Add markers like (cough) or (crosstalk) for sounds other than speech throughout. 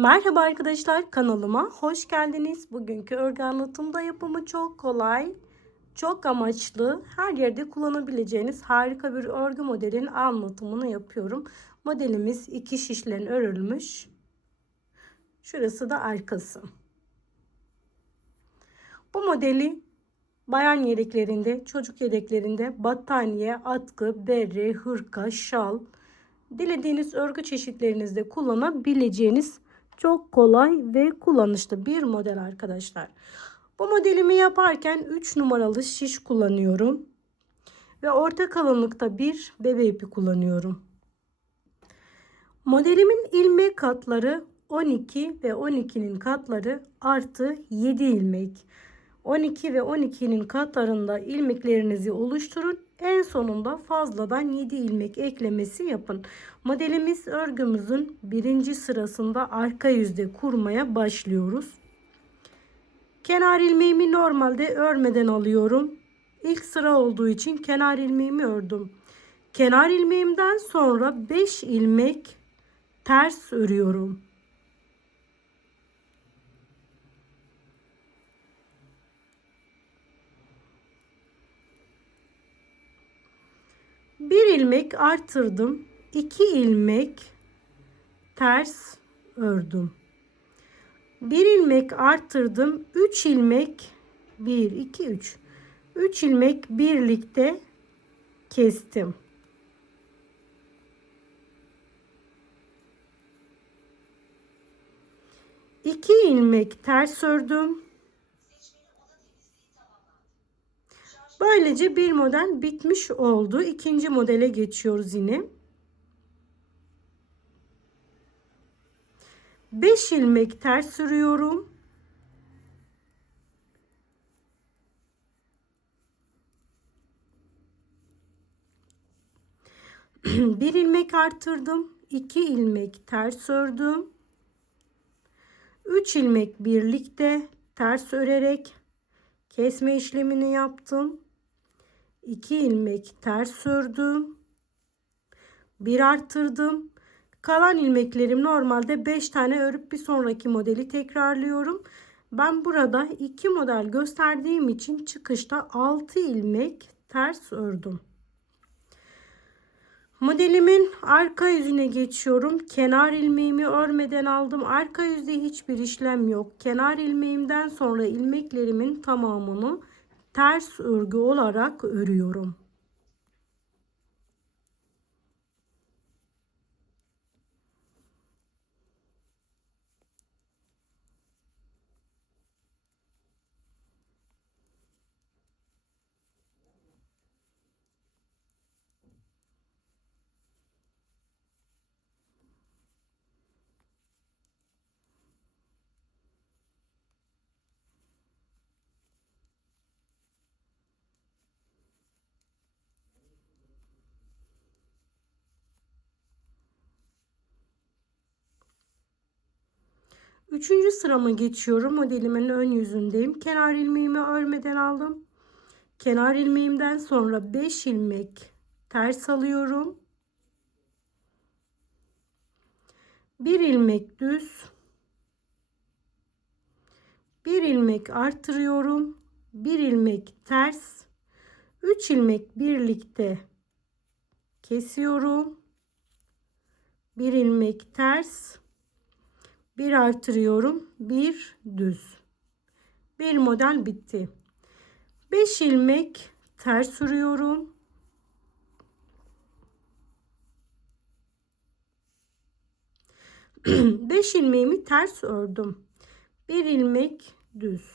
Merhaba arkadaşlar kanalıma hoş geldiniz. Bugünkü örgü anlatımda yapımı çok kolay, çok amaçlı, her yerde kullanabileceğiniz harika bir örgü modelin anlatımını yapıyorum. Modelimiz iki şişlen örülmüş. Şurası da arkası. Bu modeli bayan yeleklerinde, çocuk yeleklerinde, battaniye, atkı, bere, hırka, şal, dilediğiniz örgü çeşitlerinizde kullanabileceğiniz çok kolay ve kullanışlı bir model arkadaşlar. Bu modelimi yaparken 3 numaralı şiş kullanıyorum. Ve orta kalınlıkta bir bebe ipi kullanıyorum. Modelimin ilmek katları 12 ve 12'nin katları artı 7 ilmek. 12 ve 12'nin katlarında ilmeklerinizi oluşturun. En sonunda fazladan 7 ilmek eklemesi yapın. Modelimiz örgümüzün birinci sırasında arka yüzde kurmaya başlıyoruz. Kenar ilmeğimi normalde örmeden alıyorum. İlk sıra olduğu için kenar ilmeğimi ördüm. Kenar ilmeğimden sonra 5 ilmek ters örüyorum. Bir ilmek artırdım. 2 ilmek ters ördüm. Bir ilmek arttırdım. 3 ilmek 1 2 3 3 ilmek birlikte kestim. İki ilmek ters ördüm. Böylece bir model bitmiş oldu. İkinci modele geçiyoruz yine. 5 ilmek ters örüyorum. (clears throat) bir ilmek arttırdım. 2 ilmek ters ördüm. 3 ilmek birlikte ters örerek kesme işlemini yaptım. 2 ilmek ters ördüm. Bir arttırdım. Kalan ilmeklerim normalde 5 tane örüp bir sonraki modeli tekrarlıyorum. Ben burada 2 model gösterdiğim için çıkışta 6 ilmek ters ördüm. Modelimin arka yüzüne geçiyorum. Kenar ilmeğimi örmeden aldım. Arka yüzde hiçbir işlem yok. Kenar ilmeğimden sonra ilmeklerimin tamamını ters örgü olarak örüyorum. Üçüncü sırama geçiyorum. Modelimin ön yüzündeyim. Kenar ilmeğimi örmeden aldım. Kenar ilmeğimden sonra 5 ilmek ters alıyorum. Bir ilmek düz. Bir ilmek artırıyorum. Bir ilmek ters. 3 ilmek birlikte kesiyorum. Bir ilmek ters bir artırıyorum bir düz. Bir model bitti. 5 ilmek ters örüyorum (clears throat) Beş ilmeğimi ters ördüm. Bir ilmek düz.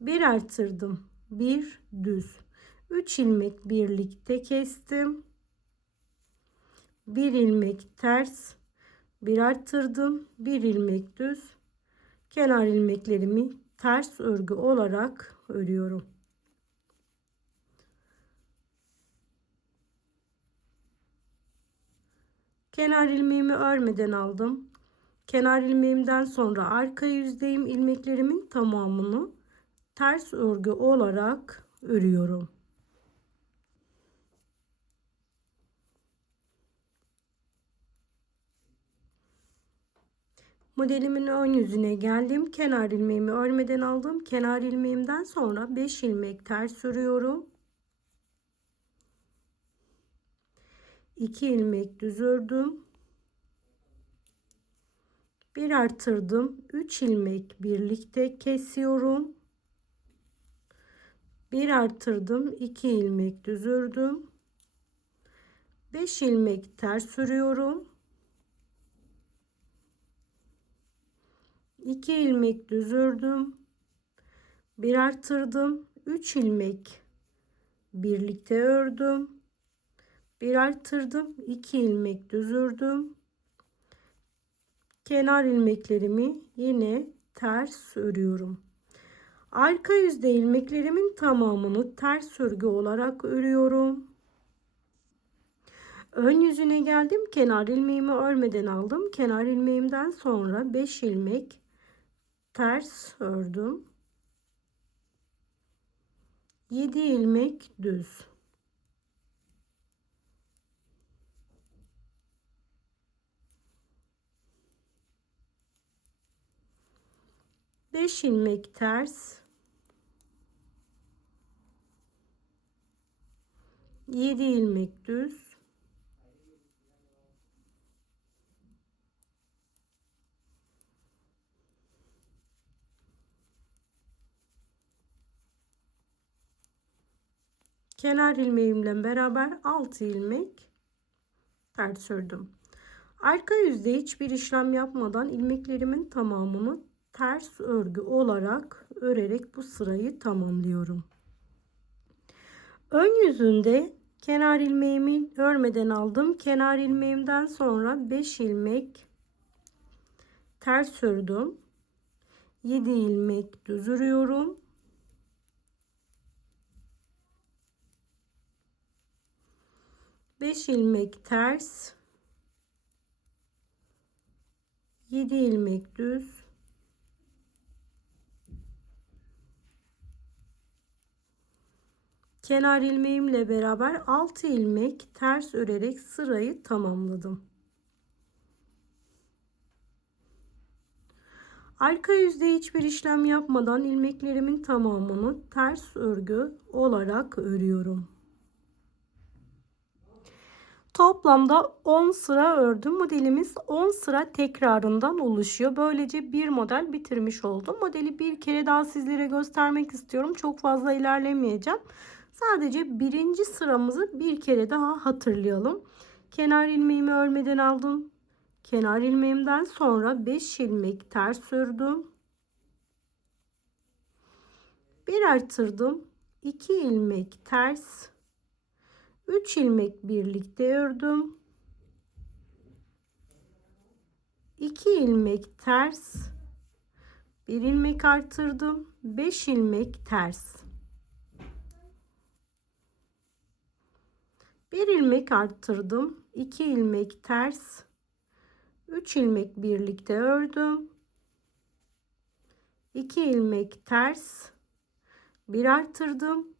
Bir artırdım bir düz. 3 ilmek birlikte kestim. Bir ilmek ters bir arttırdım bir ilmek düz kenar ilmeklerimi ters örgü olarak örüyorum. Kenar ilmeğimi örmeden aldım. Kenar ilmeğimden sonra arka yüzdeyim ilmeklerimin tamamını ters örgü olarak örüyorum Modelimin ön yüzüne geldim. Kenar ilmeğimi örmeden aldım. Kenar ilmeğimden sonra 5 ilmek ters örüyorum. 2 ilmek düz ördüm. Bir artırdım. 3 ilmek birlikte kesiyorum. Bir artırdım. 2 ilmek düz ördüm. 5 ilmek ters örüyorum. 2 ilmek düz ördüm. Bir artırdım. 3 ilmek birlikte ördüm. Bir artırdım. 2 ilmek düz ördüm. Kenar ilmeklerimi yine ters örüyorum. Arka yüzde ilmeklerimin tamamını ters örgü olarak örüyorum. Ön yüzüne geldim. Kenar ilmeğimi örmeden aldım. Kenar ilmeğimden sonra 5 ilmek ters ördüm. 7 ilmek düz. Beş ilmek ters. Yedi ilmek düz. Kenar ilmeğimle beraber 6 ilmek ters ördüm. Arka yüzde hiçbir işlem yapmadan ilmeklerimin tamamını ters örgü olarak örerek bu sırayı tamamlıyorum. Ön yüzünde kenar ilmeğimi örmeden aldım. Kenar ilmeğimden sonra 5 ilmek ters ördüm. 7 ilmek düz örüyorum. 5 ilmek ters 7 ilmek düz kenar ilmeğimle beraber 6 ilmek ters örerek sırayı tamamladım. Arka yüzde hiçbir işlem yapmadan ilmeklerimin tamamını ters örgü olarak örüyorum. Toplamda 10 sıra ördüm. Modelimiz 10 sıra tekrarından oluşuyor. Böylece bir model bitirmiş oldum. Modeli bir kere daha sizlere göstermek istiyorum. Çok fazla ilerlemeyeceğim. Sadece birinci sıramızı bir kere daha hatırlayalım. Kenar ilmeğimi örmeden aldım. Kenar ilmeğimden sonra 5 ilmek ters ördüm. Bir artırdım. 2 ilmek ters 3 ilmek birlikte ördüm. 2 ilmek ters, 1 ilmek artırdım, 5 ilmek ters. 1 ilmek arttırdım, 2 ilmek ters, 3 ilmek birlikte ördüm. 2 ilmek ters, 1 arttırdım,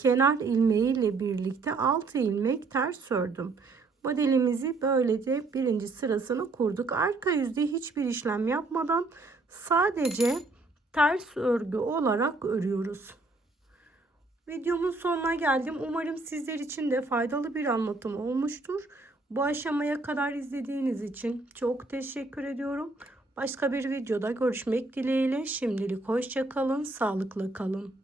kenar ilmeği ile birlikte 6 ilmek ters ördüm. Modelimizi böylece birinci sırasını kurduk. Arka yüzde hiçbir işlem yapmadan sadece ters örgü olarak örüyoruz. Videomun sonuna geldim. Umarım sizler için de faydalı bir anlatım olmuştur. Bu aşamaya kadar izlediğiniz için çok teşekkür ediyorum. Başka bir videoda görüşmek dileğiyle. Şimdilik hoşça kalın, sağlıklı kalın.